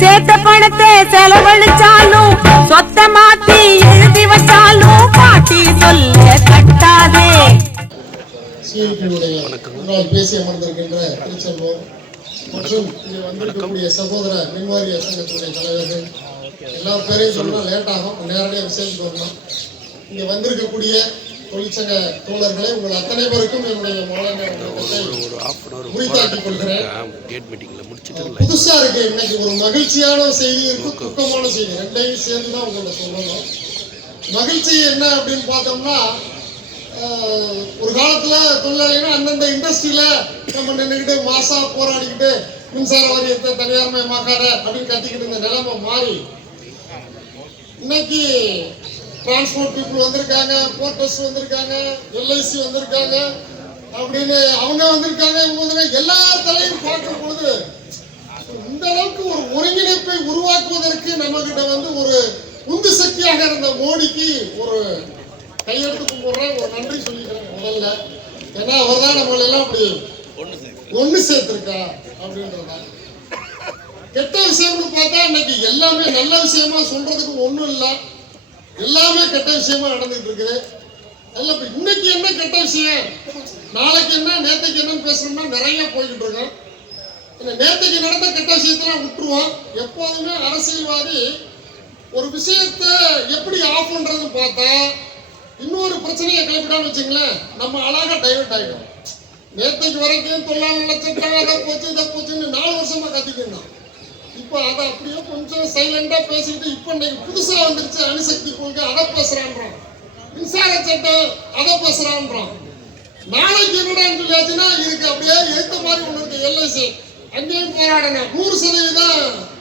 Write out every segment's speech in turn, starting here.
சேர்த்த பணத்தை செலவழிச்சாலும் சொத்த மாத்தி எழுதி வச்சாலும் பாட்டி சொல்ல கட்டாதே. முன்னாள் பேசி அமர்ந்திருக்கின்ற திருச்செல்வம் மற்றும் இங்கே வந்திருக்கக்கூடிய சகோதர மின்வாரிய சங்கத்துடைய தலைவர்கள் எல்லா பேரையும் சொல்லணும், லேட் ஆகும், நேரடியாக விஷயத்துக்கு வரணும். இங்கே வந்திருக்கக்கூடிய தொழிற்சங்க தோழர்களை உங்கள் அத்தனை பேருக்கும் என்னுடைய உரித்தாக்கிக் கொள்கிறேன். புதுசா இருக்கு, இன்னைக்கு ஒரு மகிழ்ச்சியான செய்தி இருக்கு, துக்கமான செய்தி, ரெண்டையும் சேர்ந்து தான் உங்களை சொல்லணும். மகிழ்ச்சி என்ன அப்படின்னு பார்த்தோம்னா, ஒரு காலத்துல தொழிலாளினா அந்தந்த இண்டஸ்ட்ரியில நம்ம நின்றுக்கிட்டு மாசா போராடிக்கிட்டு மின்சார வாரியத்தை தனியார்மயமாக்காத அப்படின்னு கத்திக்கிட்டு இந்த நிலைமை மாறி இன்னைக்கு டிரான்ஸ்போர்ட் பீப்புள் வந்திருக்காங்க, போர்ட்டர்ஸ் வந்திருக்காங்க, எல்ஐசி வந்திருக்காங்க, அப்படின்னு அவங்க வந்திருக்காங்க. இவங்க எல்லா தலையும் பார்க்கும் பொழுது இந்த அளவுக்கு ஒரு ஒருங்கிணைப்பை உருவாக்குவதற்கு நம்ம கிட்ட ஒரு உந்து சக்தியாக இருந்த மோடிக்கு ஒரு கையெடுத்து கும்பிடுறேன், ஒரு நன்றி சொல்லிக்கிறேன் முதல்ல. ஏன்னா அவர் தான் நம்மள எல்லாம் அப்படி ஒண்ணு சேர்த்திருக்கா அப்படின்றத. கெட்ட விஷயம்னு பார்த்தா இன்னைக்கு எல்லாமே நல்ல விஷயமா சொல்றதுக்கு ஒண்ணும் இல்லை, எல்லாமே கெட்ட விஷயமா நடந்துட்டு இருக்குது. அதில் இன்னைக்கு என்ன கெட்ட விஷயம், நாளைக்கு என்ன, நேற்றுக்கு என்னன்னு பேசணும்னா நிறைய போய்கிட்டு இருக்கோம். நேற்றுக்கு நடந்த கெட்ட விஷயத்தெல்லாம் விட்டுருவோம். எப்போதுமே அரசியல்வாதி ஒரு விஷயத்தை எப்படி ஆஃப் பண்றதுன்னு பார்த்தா இன்னொரு பிரச்சனையை கிளப்பிட்டான்னு வச்சுங்களேன், நம்ம அழகா டைவர்ட் ஆகிடும். நேற்றுக்கு வரைக்கும் தொழிலாளர் லட்சம் அதை போச்சு இதை போச்சுன்னு 4 வருஷமா கத்திக்கிட்டோம். இப்போ அதை அப்படியே கொஞ்சம் சைலண்டா பேசிக்கிட்டு இப்போ இன்னைக்கு புதுசா வந்துருச்சு அணுசக்தி கொள்கை, அதை பேசுறான்றோம், மின்சார சட்டம் அதை பேசுறான்றோம். நாளைக்கு என்னடான்னு சொல்லியாச்சுன்னா இதுக்கு அப்படியே எடுத்த மாதிரி ஒன்று இருக்கு, எல்ஐசி அங்கேயும் போராடணும், 100%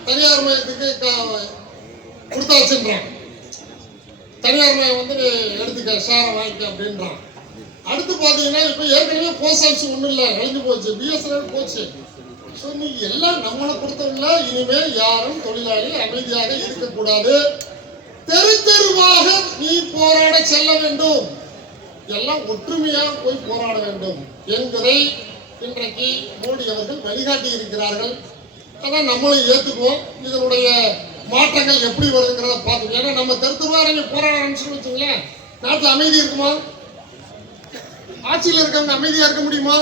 தனியார் மயத்துக்கு கொடுத்தாச்சுன்றான். தனியார் மயம் எடுத்துக்க ஷேரை வாங்கிக்க அப்படின்றான். அடுத்து பார்த்தீங்கன்னா இப்போ ஏற்கனவே போஸ்ட் ஆஃபீஸ் ஒன்றும் இல்லை, அழிஞ்சு போச்சு, பிஎஸ்என்எல் போச்சு. ஸோ நீ எல்லாம் நம்மளை பொறுத்தவரை இனிமேல் யாரும் தொழிலாளி அமைதியாக இருக்கக்கூடாது, தெரு தெருவாக நீ போராட செல்ல வேண்டும், எல்லாம் ஒற்றுமையாக போய் போராட வேண்டும் என்பதை இன்றைக்கு மோடி அவர்கள் வழிகாட்டி இருக்கிறார்கள். அதான் நம்மளும் ஏற்றுக்குவோம். இதனுடைய மாற்றங்கள் எப்படி வருதுங்கிறத பார்த்துக்கோங்க. ஏன்னா நம்ம தெருத்துவாரங்க போராட ஆரம்பிச்சுன்னு வச்சுங்களேன், நாட்டில் அமைதி இருக்குமா, ஆட்சியில் இருக்கவங்க அமைதியாக இருக்க முடியுமா?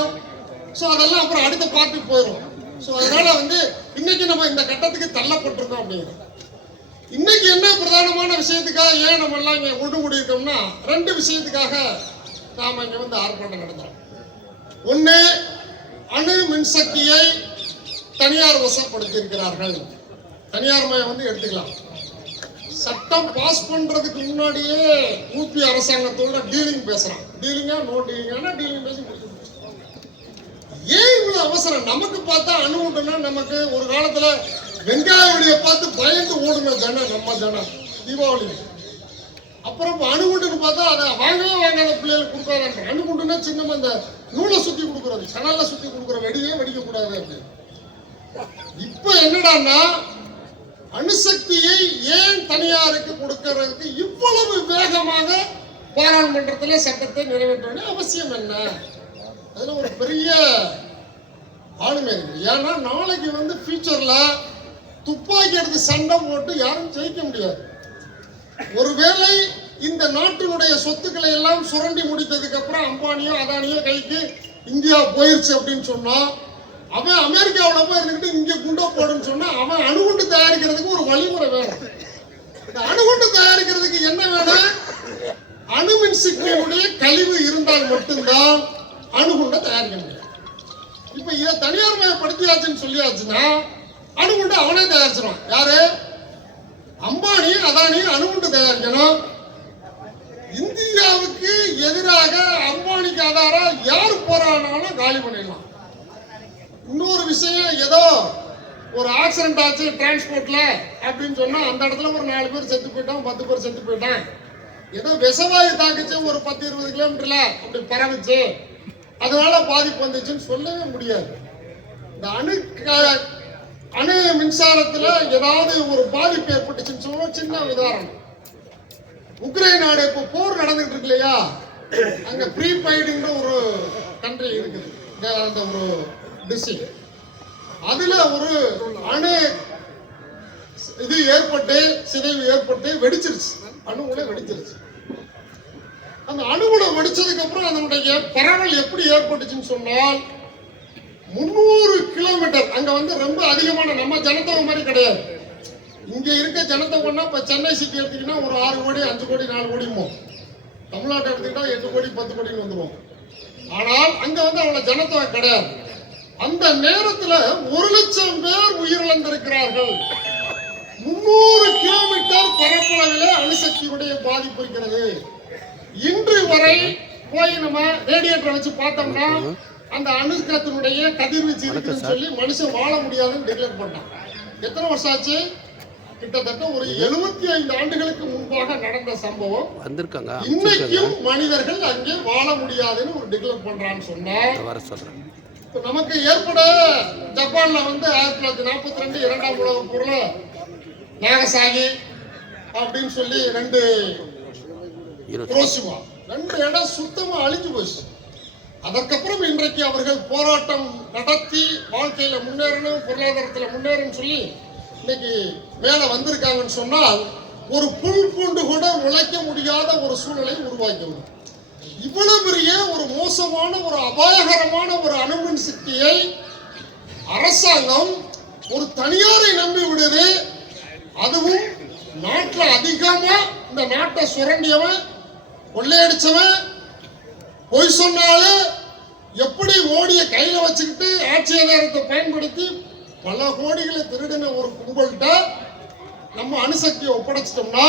ஸோ அதெல்லாம் அப்புறம் அடுத்த பார்ட்டுக்கு போயிடும். ஸோ அதனால இன்னைக்கு நம்ம இந்த கட்டத்துக்கு தள்ளப்பட்டிருக்கோம் அப்படிங்கிறோம். இன்னைக்கு என்ன பிரதானமான விஷயத்துக்காக ஏன் நம்ம எல்லாம் இங்கே ஒன்று கூடியிருக்கோம்னா, 2 விஷயத்துக்காக நாம் இங்கே ஆர்ப்பாட்டம் நடத்துகிறோம். ஒன்று, அணு மின்சக்தியை தனியார் வசப்படுத்தி இருக்கிறார்கள். தனியார் மயம் எடுத்துக்கலாம். சட்டம் பாஸ் பண்றதுக்கு முன்னாடியே யூபி அரசாங்கத்தோட டீலிங் பேசுறான். டீலிங்கா நோ டீலிங்கானா டீலிங் பேசி முடிச்சு. ஏன் இவ்வளவு அவசரம்? நமக்கு பார்த்தா அணு உண்டுன்னா நமக்கு ஒரு காலத்துல வெங்காய வெடியை பார்த்து பயந்து ஓடுன ஜனம் நம்ம ஜனம் தீபாவளி. அப்புறம் அணுகுண்டுன்னு பார்த்தா அதை வாங்கவே வாங்காத பிள்ளைகளுக்கு கொடுக்காத. அணுகுண்டுன்னா சின்ன அந்த நூலை சுத்தி கொடுக்குறது, சணல்ல சுத்தி கொடுக்குற வெடியே வெடிக்க கூடாது அப்படின்னு. இப்ப என்னடான்னா அணுசக்தியை ஏன் தனியாருக்கு கொடுக்கறதுக்கு இவ்வளவு வேகமாக பாராளுமன்றத்தில் சட்டத்தை நிறைவேற்ற வேண்டிய அவசியம் என்ன? அதுல ஒரு பெரிய ஆளுமை இருக்கு. ஏன்னா நாளைக்கு ஃபியூச்சர்ல துப்பாக்கி எடுத்து சண்டை போட்டு யாரும் ஜெயிக்க முடியாது. ஒருவேளை இந்த நாட்டினுடைய சொத்துக்களை எல்லாம் சுரண்டி முடித்ததுக்கு அப்புறம் அம்பானியோ அதானியோ கைக்கு இந்தியா போயிருச்சு அப்படின்னு சொன்னா, அவன் அமெரிக்காவில் போய் இருந்துக்கிட்டு இங்கே குண்டோ போடுன்னு சொன்னா அவன் அணுகுண்டு தயாரிக்கிறதுக்கு ஒரு வழிமுறை வேணும். இந்த அணுகுண்டு தயாரிக்கிறதுக்கு என்ன வேணும்? அணுமின் சக்தியினுடைய கழிவு இருந்தால் மட்டும்தான் அணுகுண்டை தயாரிக்க முடியும். இப்ப இதை தனியார் மயப்படுத்தியாச்சுன்னு சொல்லியாச்சுன்னா அணுகுண்டு அவனே தயாரிச்சிடும். யாரு? அம்பானி அதானி அணுகுண்டு தயாரிக்கணும். இந்தியாவுக்கு எதிராக அம்பானிக்கு ஆதாரா யாரு போராடினாலும் காலி பண்ணிடலாம். இன்னொரு விஷயம், ஏதோ ஒரு ஆக்சிடென்ட் ஆச்சு டிரான்ஸ்போர்ட்ல அப்படின்னு சொன்னா அந்த இடத்துல ஒரு 4 பேர் செத்து போயிட்டான், 10 பேர் செத்து போயிட்டான். ஏதோ விஷவாயு தாக்குச்சு, ஒரு 10-20 கிலோமீட்டர்ல அப்படி பரவுச்சு, அதனால பாதிப்பு வந்துச்சுன்னு சொல்லவே முடியாது. இந்த அணு மின்சாரத்துல ஏதாவது ஒரு பாதிப்பு ஏற்பட்டுச்சுன்னு சொல்ல சின்ன உதாரணம். உக்ரைன் நாடு இப்போ போர் நடந்துட்டு இருக்கு இல்லையா, அங்க ப்ரீபெய்டுங்கிற ஒரு கண்ட்ரி இருக்குது, அந்த ஒரு டிஸ்ட்ரிக்ட். அதுல ஒரு அணு இது ஏற்பட்டு சிதைவு ஏற்பட்டு வெடிச்சிருச்சு, அணுகுலை வெடிச்சிருச்சு. அந்த அணுகுலை வெடிச்சதுக்கு அப்புறம் அதனுடைய பரவல் எப்படி ஏற்பட்டுச்சுன்னு சொன்னால் 300 கிலோமீட்டர். அங்க வந்து ரொம்ப அதிகமான நம்ம ஜனத்தொகை மாதிரி கிடையாது. இங்க இருக்க ஜனத்தொகைன்னா இப்ப சென்னை சிட்டி எடுத்தீங்கன்னா ஒரு 6 கோடி 5 கோடி 4 கோடிமோ, தமிழ்நாட்டை எடுத்துக்கிட்டா 8 கோடி 10 கோடின்னு வந்துடும். ஆனால் அங்க வந்து அவ்வளவு ஜனத்தொகை கிடையாது. அந்த நேரத்துல 1 லட்சம் பேர் உயிரிழந்திருக்கிறார்கள். 300 கிலோமீட்டர் பரப்பளவிலே அணுசக்தியுடைய பாதிப்பு இருக்கிறது. இன்று வரை போய் நம்ம ரேடியேட்டரை வச்சு பார்த்தோம்னா அந்த அணுக்கத்தினுடைய கதிர்வீச்சு இருக்குன்னு சொல்லி மனுஷன் வாழ முடியாதுன்னு டிக்ளேர் பண்ணான். எத்தனை வருஷம் ஆச்சு? கிட்டத்தட்ட ஒரு 75 ஆண்டுகளுக்கு முன்பாக நடந்த சம்பவம். இன்னைக்கும் மனிதர்கள் அங்கே வாழ முடியாதுன்னு ஒரு டிக்ளேர் பண்றான்னு சொன்னா நமக்கு ஏற்பட ஜப்பான்ல வந்து 1942 2ஆம் உலகப் போர்ல நாகசாகி அப்படின்னு சொல்லி 2 ஹிரோஷிமா 2 இடம் சுத்தமா அழிஞ்சு போச்சு. அதற்கப்புறம் இன்றைக்கு அவர்கள் போராட்டம் நடத்தி வாழ்க்கையில முன்னேறணும், பொருளாதாரத்துல முன்னேறணும் சொல்லி இன்னைக்கு மேல வந்திருக்காங்கன்னு சொன்னால் ஒரு புல் பூண்டு கூட உழைக்க முடியாத ஒரு சூழலை உருவாக்கிவிடும். இவ்வளவு பெரிய ஒரு மோசமான ஒரு அபாயகரமான ஒரு அணுமின் சக்தியை அரசாங்கம் ஒரு தனியாரை நம்பி விடுது. அதுவும் நாட்டில் அதிகமா இந்த நாட்டை சுரண்டியவன், கொள்ளையடிச்சவன், பொய் சொன்னாலும் எப்படி மோடியை கையில வச்சுக்கிட்டு ஆட்சி அதிகாரத்தை பயன்படுத்தி பல கோடிகளை திருடின ஒரு கும்பல்கிட்ட நம்ம அணுசக்தியை ஒப்படைச்சிட்டோம்னா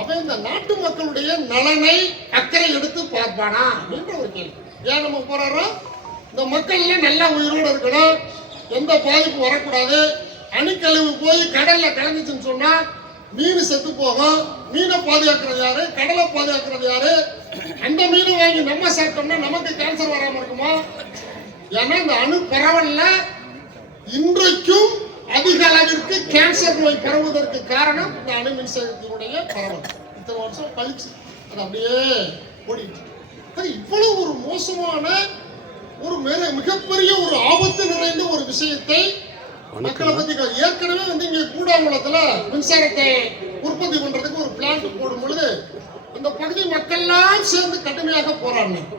அவன் இந்த நாட்டு மக்களுடைய நலனை அக்கறை எடுத்து பார்ப்பானா அப்படின்ற ஒரு கேள்வி. ஏன் நம்ம போறாரோ இந்த மக்கள் எல்லாம் நல்லா உயிரோடு இருக்கணும், எந்த பாதிப்பு வரக்கூடாது. அணுக்கழிவு போய் கடல்ல கலந்துச்சுன்னு சொன்னா மீன் செத்து போகும். மீனை பாதுகாக்கிறது யாரு? கடலை பாதுகாக்கிறது யாரு? அந்த மீனை வாங்கி நம்ம சாப்பிட்டோம்னா நமக்கு கேன்சர் வராம இருக்குமா? ஏன்னா இந்த அணு பரவல்ல இன்றைக்கும் அதிக அளவிற்கு கேன்சர் நோய் பரவுவதற்கு காரணம் இந்த அணு மின்சக்தியுடைய பரவல். இத்தனை வருஷம் கழிச்சு அது அப்படியே ஓடிட்டு இவ்வளவு ஒரு மோசமான ஒரு மிகப்பெரிய ஒரு ஆபத்து நிறைந்த ஒரு விஷயத்தை மக்களை பத்தி ஏற்கனவே வந்து இங்க கூடாங்குளத்துல மின்சாரத்தை உற்பத்தி பண்றதுக்கு ஒரு பிளான்ட் போடும் பொழுது அந்த பகுதி மக்கள்லாம் சேர்ந்து கடுமையாக போராடினாங்க.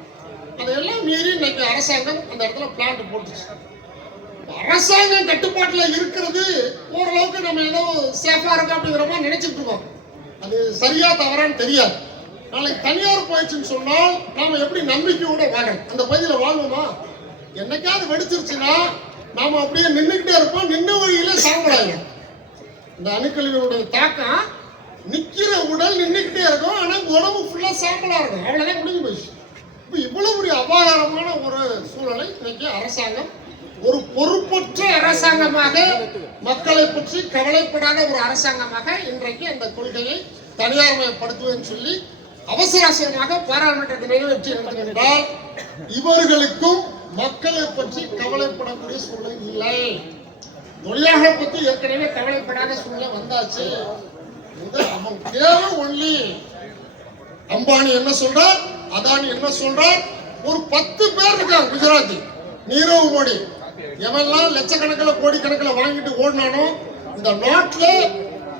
அதையெல்லாம் மீறி இன்னைக்கு அரசாங்கம் அந்த இடத்துல பிளான்ட் போட்டுச்சு. அரசாங்கம் கட்டுப்பாட்டுல இருக்கிறது ஓரளவுக்கு நம்ம ஏதோ சேஃபா இருக்கோம் அப்படிங்கிற மாதிரி நினைச்சிட்டு இருக்கோம். அது சரியா தவறான்னு தெரியாது. நாளைக்கு தனியார் போயிடுச்சுன்னு சொன்னால் நாம எப்படி நம்பிக்கையோட வாழணும்? அந்த பகுதியில வாழ்வோமா? என்னைக்காவது வெடிச்சிருச்சுன்னா நாம அப்படியே நின்றுகிட்டே இருப்போம், நின்ன வழியில சாம்பலாயிடும். இந்த அணுக்கழிவுடைய தாக்கம் நிக்கிற உடல் நின்றுகிட்டே இருக்கும், ஆனா உடம்பு ஃபுல்லா சாம்பலா இருக்கும். அவ்வளவுதான் முடிஞ்சு போயிடுச்சு. இப்ப இவ்வளவு ஒரு அபாயகரமான ஒரு சூழலை இன்னைக்கு அரசாங்கம் ஒரு பொறுப்பற்ற அரசாங்கமாக, மக்களை பற்றி கவலைப்படாத ஒரு அரசாங்கமாக இன்றைக்கு அந்த கொள்கையை தனியார்மயப்படுத்துவேன்னு சொல்லி அவசர அவசரமாக பாராளுமன்றத்தை நிறைவேற்றி என்றால் இவர்களுக்கும் மக்களை பற்றி கவலைப்படக்கூடிய சூழ்நிலை இல்லை. தொழிலாளர்களை பற்றி ஏற்கனவே கவலைப்படாத சூழ்நிலை வந்தாச்சு. அவன் தேவை ஒன்லி அம்பானி என்ன சொல்றார், அதானி என்ன சொல்றார், ஒரு 10 பேர் இருக்காங்க குஜராத்தி, நீரவ் மோடி எவெல்லாம் லட்சக்கணக்கில் கோடிக்கணக்கில் வாங்கிட்டு ஓடினானோ இந்த நாட்டில்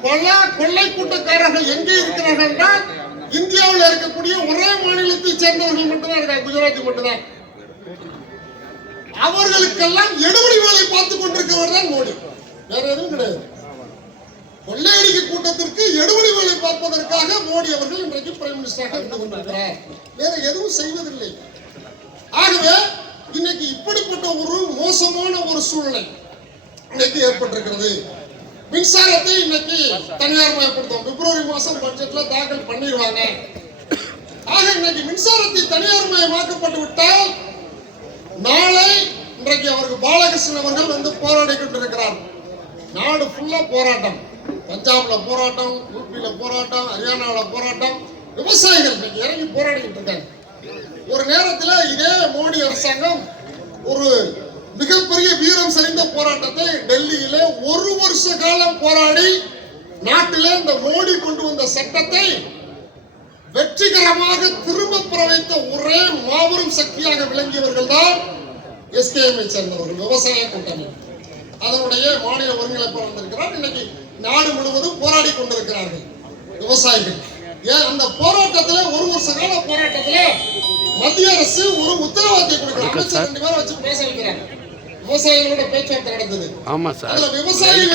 பல கொள்ளை கூட்டக்காரர்கள் எங்கே இருக்கிறார்கள்? இந்தியாவில் இருக்கக்கூடிய ஒரே மாநிலத்தை சேர்ந்தவர்கள் மட்டும்தான் இருக்காங்க, குஜராத்தி மட்டும்தான். அவர்களுக்கெல்லாம் எடுபடி வேலை பார்த்துக் கொண்டிருக்கிறவர் தான் மோடி, வேற எதுவும் கிடையாது. கொள்ளையடிக்க கூட்டத்திற்கு எடுபடி வேலை பார்ப்பதற்காக மோடி அவர்கள் இன்றைக்கு பிரைம் மினிஸ்டராக இருந்து கொண்டிருக்கிறார், வேற எதுவும் செய்வதில்லை. ஆகவே இன்னைக்கு இப்படிப்பட்ட ஒரு மோசமான ஒரு சூழ்நிலை இன்னைக்கு ஏற்பட்டிருக்கிறது. மின்சாரத்தை இன்னைக்கு தனியார் மயப்படுத்தும். பிப்ரவரி மாசம் பட்ஜெட்ல தாக்கல் பண்ணிடுவாங்க. ஆக இன்னைக்கு மின்சாரத்தை தனியார் மயமாக்கப்பட்டு விட்டால் நாளை இன்றைக்கு அவருக்கு பாலகிருஷ்ணன் அவர்கள் வந்து போராடி கொண்டிருக்கிறார். நாடு ஃபுல்லா போராட்டம், பஞ்சாப்ல போராட்டம், யூபியில போராட்டம், ஹரியானாவில் போராட்டம், விவசாயிகள் இன்னைக்கு இறங்கி போராடிக்கிட்டு இருக்காங்க. ஒரு நேரத்தில் இதே மோடி அரசாங்கம் ஒரு மிகப்பெரிய வீரம் செறிந்த போராட்டத்தை டெல்லியிலே 1 வருஷ காலம் போராடி நாட்டிலே இந்த மோடி கொண்டு வந்த சட்டத்தை வெற்றிகரமாக திரும்ப பெற வைத்த ஒரே மாபெரும் சக்தியாக விளங்கியவர்கள் தான் எஸ்கேஎம்ஐ சேர்ந்தவர்கள், விவசாய கூட்டணி. அதனுடைய மாநில ஒருங்கிணைப்பாளர் வந்திருக்கிறார். இன்னைக்கு நாடு முழுவதும் போராடி கொண்டிருக்கிறார்கள் விவசாயிகள். ஏன் அந்த போராட்டத்துல ஒரு வருஷ கால போராட்டத்துல மத்திய அரசு ஒரு உத்தரவாதத்தை கொடுக்கிறார். அமைச்சர் 2 பேரை வச்சு பேச வைக்கிறாங்க. விவசாயிகளோட பேச்சுவார்த்தை நடந்தது. ஆமா சார். அதுல விவசாயிகள்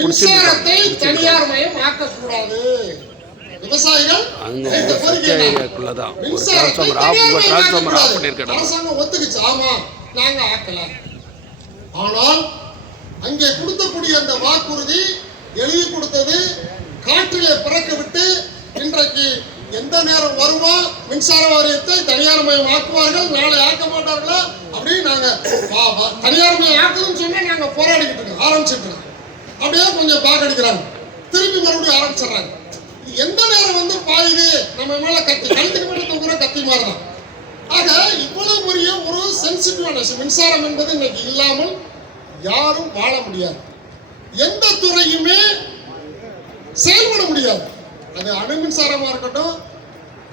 மின்சாரத்தை தனியார் மயம் ஆக்கக்கூடாது. விவசாயிகள் அரசாங்கம் ஒத்துக்குச்சு. ஆமா, நாங்க ஆக்கல. ஆனால் அங்கே கொடுத்தக்கூடிய அந்த வாக்குறுதி எழுதி கொடுத்தது காற்றிலே பறக்க விட்டு இன்றைக்கு எந்த நேரம் வருமா மின்சார வாரியத்தை தனியார் மயம் ஆக்குவார்கள், நாளை ஆக்க மாட்டார்களா அப்படின்னு நாங்க தனியார் மயம் ஆக்குதுன்னு சொன்னா நாங்க போராடிக்கிட்டு இருக்கோம், ஆரம்பிச்சுட்டு இருக்கோம். அப்படியே கொஞ்சம் பாக்கடிக்கிறாங்க, திருப்பி மறுபடியும் ஆரம்பிச்சிடறாங்க. எந்த நேரம் வந்து பாயுது நம்ம மேல கத்தி, கழுத்துக்கு மேல தூக்குற கத்தி மாதிரிதான். ஆக இவ்வளவு பெரிய ஒரு சென்சிட்டிவான விஷயம் மின்சாரம் என்பது இன்னைக்கு இல்லாமல் யாரும் வாழ முடியாது. எந்த துறையுமே செயல்பட முடியாது. அது அணு மின்சாரமா இருக்கட்டும்,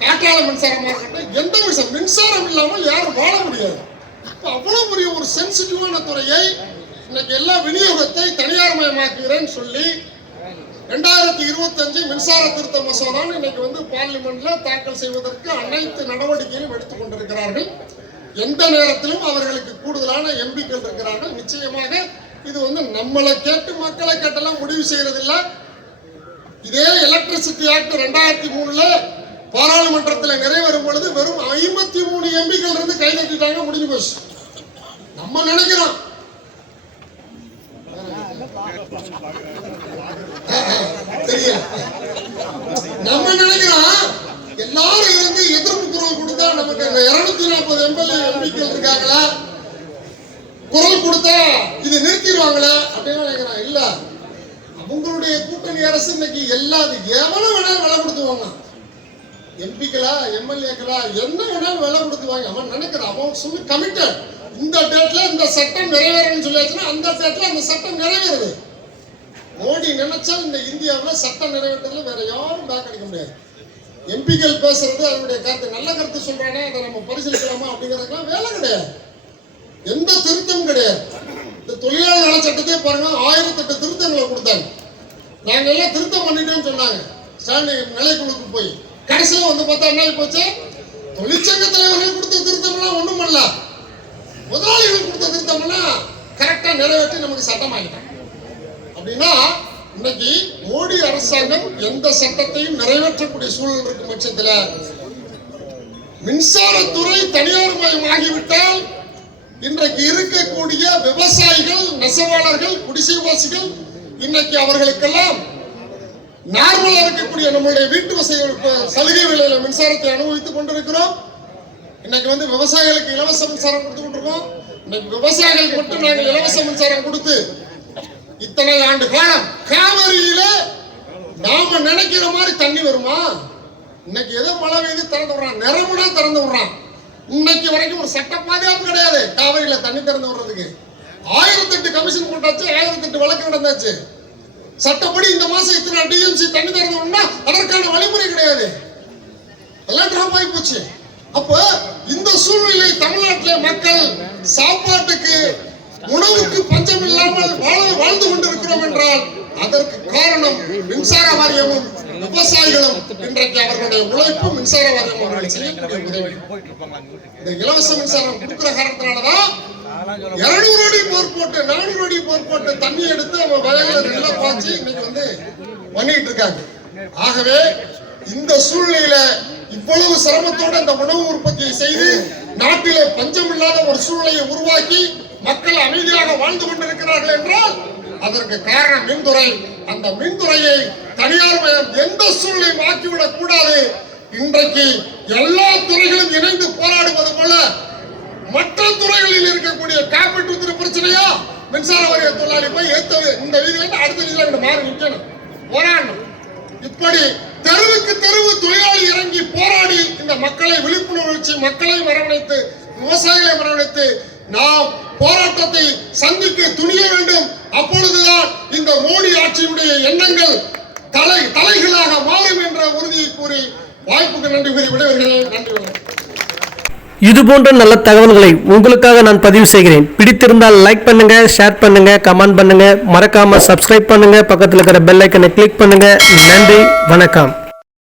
காற்றாலை மின்சாரமா இருக்கட்டும், எந்த மின்சாரம் இல்லாமல் யாரும் வாழ முடியாது. அவ்வளவு பெரிய ஒரு சென்சிட்டிவான துறையை இன்னைக்கு எல்லா விநியோகத்தை தனியார் மயமாக்குகிறேன்னு சொல்லி 2025 மின்சார திருத்த மசோதான் இன்னைக்கு வந்து பார்லிமெண்ட்ல தாக்கல் செய்வதற்கு அனைத்து நடவடிக்கைகளும் எடுத்துக் கொண்டிருக்கிறார்கள். எந்த நேரத்திலும் அவர்களுக்கு கூடுதலான எம்பிக்கள் இருக்கிறார்கள். நிச்சயமாக இது வந்து நம்மளை கேட்டு மக்களை கேட்டெல்லாம் முடிவு செய்யறதில்லை. இதே எலக்ட்ரிசிட்டி ஆக்ட் 2003 பாராளுமன்றத்தில் நிறைவேறும் பொழுது வெறும் 53 எம்பிக்கள் இருந்து கை தட்டிட்டாங்க, முடிஞ்சு போச்சு. நம்ம நினைக்கிறோம் எல்லாரும் இருந்து எதிர்ப்பு குரல் கொடுத்தா நமக்கு 240 எம்பிக்கள் இருக்காங்களா, குரல் கொடுத்தா இது நிறுத்திடுவாங்களா அப்படின்னு நினைக்கிறான். இல்ல, அவங்களுடைய கூட்டணி அரசு இன்னைக்கு எவ்வளவு வேணாலும் விலை கொடுத்துவாங்க. எம்பிக்களா எம்எல்ஏக்களா என்ன வேணாலும் விலை கொடுத்துவாங்க. அவன் நினைக்கிறான், அவன் சொல்லி கமிட்டட். இந்த டேட்ல இந்த சட்டம் நிறைவேறும்னு சொல்லியாச்சுன்னா அந்த டேட்ல அந்த சட்டம் நிறைவேறுது. மோடி நினைச்சா இந்த இந்தியாவில் சட்டம் நிறைவேற்றதுல வேற யாரும் பேக் அடிக்க முடியாது. எம்பிக்கள் பேசுறது அதனுடைய கருத்து, நல்ல கருத்து சொல்றானே அதை நம்ம பரிசீலிக்கலாமா அப்படிங்கிறதுக்கெல்லாம் வேலை கிடையாது. எந்த திருத்தமும் கிடையாது. இந்த தொழிலாளர் நல சட்டத்தையே பாருங்க, 1008 திருத்தங்களை கொடுத்தாங்க. நாங்க எல்லாம் திருத்தம் பண்ணிட்டோம்னு சொன்னாங்க ஸ்டாண்டிங் நிலைக்குழுக்கு போய். கடைசியில் வந்து பார்த்தா என்ன போச்சு, தொழிற்சங்க தலைவர்கள் கொடுத்த திருத்தம்லாம் ஒண்ணும் பண்ணல, முதலாளிகள் கொடுத்த திருத்தம்லாம் கரெக்டா நிறைவேற்றி நமக்கு சட்டமாகிட்டாங்க. அப்படின்னா இன்னைக்கு மோடி அரசாங்கம் எந்த சட்டத்தையும் நிறைவேற்றக்கூடிய சூழல் இருக்கும் பட்சத்தில் மின்சாரத்துறை தனியார் மயமாகிவிட்டால் இன்றைக்கு இருக்கக்கூடிய விவசாயிகள், நெசவாளர்கள், குடிசைவாசிகள் இன்னைக்கு அவர்களுக்கெல்லாம் நார்மலா இருக்கக்கூடிய நம்மளுடைய வீட்டு வசதிகள் சலுகை விலையில மின்சாரத்தை அனுபவித்துக் கொண்டிருக்கிறோம். இன்னைக்கு வந்து விவசாயிகளுக்கு இலவச மின்சாரம் கொடுத்து கொண்டிருக்கோம். இன்னைக்கு விவசாயிகளுக்கு மட்டும் நாங்கள் இலவச மின்சாரம் கொடுத்து இத்தனை ஆண்டு காலம் காவிரியில நாம நினைக்கிற மாதிரி தண்ணி வருமா? இன்னைக்கு ஏதோ மழை பெய்து திறந்து விடுறான், நிறமுனா திறந்து விடுறான். இன்னைக்கு வரைக்கும் ஒரு சட்ட பாதுகாப்பு கிடையாது காவிரியில தண்ணி திறந்து விடுறதுக்கு. 1008 கமிஷன் போட்டாச்சு, 1008 வழக்கு நடந்தாச்சு. சட்டப்படி இந்த மாசம் இத்தனை டிஎம்சி தண்ணி திறந்து விடணும்னா அதற்கான வழிமுறை கிடையாது, எல்லாம் டிராப் ஆகி போச்சு. அப்ப இந்த சூழ்நிலை தமிழ்நாட்டில் மக்கள் சாப்பாட்டுக்கு உணவுக்கு பஞ்சம் இல்லாமல் வாழ்ந்து கொண்டிருக்கிறோம் என்றால் அதற்கு காரணம் மின்சார வாரியமும் விவசாயிகளும் இன்றைக்கு அவர்களுடைய உழைப்பு மின்சார வாரியம் அவர்கள் செய்யக்கூடிய உதவி. இந்த இலவச மின்சாரம் கொடுக்கிற காரணத்தினாலதான் 200 அடி போர் போட்டு 400 அடி போர் போட்டு தண்ணி எடுத்து அவங்க வயல்ல நெல்லை பாய்ச்சி இன்னைக்கு வந்து பண்ணிட்டு இருக்காங்க. ஆகவே இந்த சூழ்நிலையில இவ்வளவு சிரமத்தோட இந்த உணவு உற்பத்தியை செய்து நாட்டிலே பஞ்சம் இல்லாத ஒரு சூழ்நிலையை உருவாக்கி மக்கள் அமைதியாக வாழ்ந்து கொண்டிருக்கிறார்கள் என்றால் அதற்கு காரணம் மின்துறை. அந்த மின்துறையை தனியார் மயம் எந்த சூழ்நிலையும் ஆக்கிவிடக் கூடாது. இன்றைக்கு எல்லா துறைகளும் இணைந்து போராடுவது போல மற்ற துறைகளில் இருக்கக்கூடிய காப்பீட்டு பிரச்சனையா மின்சார வாரிய தொழிலாளி போய் இந்த வீதியில அடுத்த வீதியில மாறி நிற்கணும், போராடணும். இப்படி தெருவுக்கு தெருவு தொழிலாளி இறங்கி போராடி இந்த மக்களை விழிப்புணர்வு மக்களை வரவழைத்து விவசாயிகளை வரவழைத்து நாம் போராட்டத்தை சந்திக்க துணிய வேண்டும். அப்பொழுதுதான் இந்த மோடி ஆட்சியினுடைய எண்ணங்கள் தலைகளாக மாறும் என்ற உறுதியை கூறி வாய்ப்புக்கு நன்றி கூறி விடைபெறுகிறேன். நன்றி. இது போன்ற நல்ல தகவல்களை உங்களுக்காக நான் பதிவு செய்கிறேன். பிடித்திருந்தால் லைக் பண்ணுங்க, ஷேர் பண்ணுங்க, கமெண்ட் பண்ணுங்க, மறக்காம சப்ஸ்கிரைப் பண்ணுங்க, பக்கத்தில் இருக்கிற பெல் ஐக்கனை கிளிக் பண்ணுங்க. நன்றி, வணக்கம்.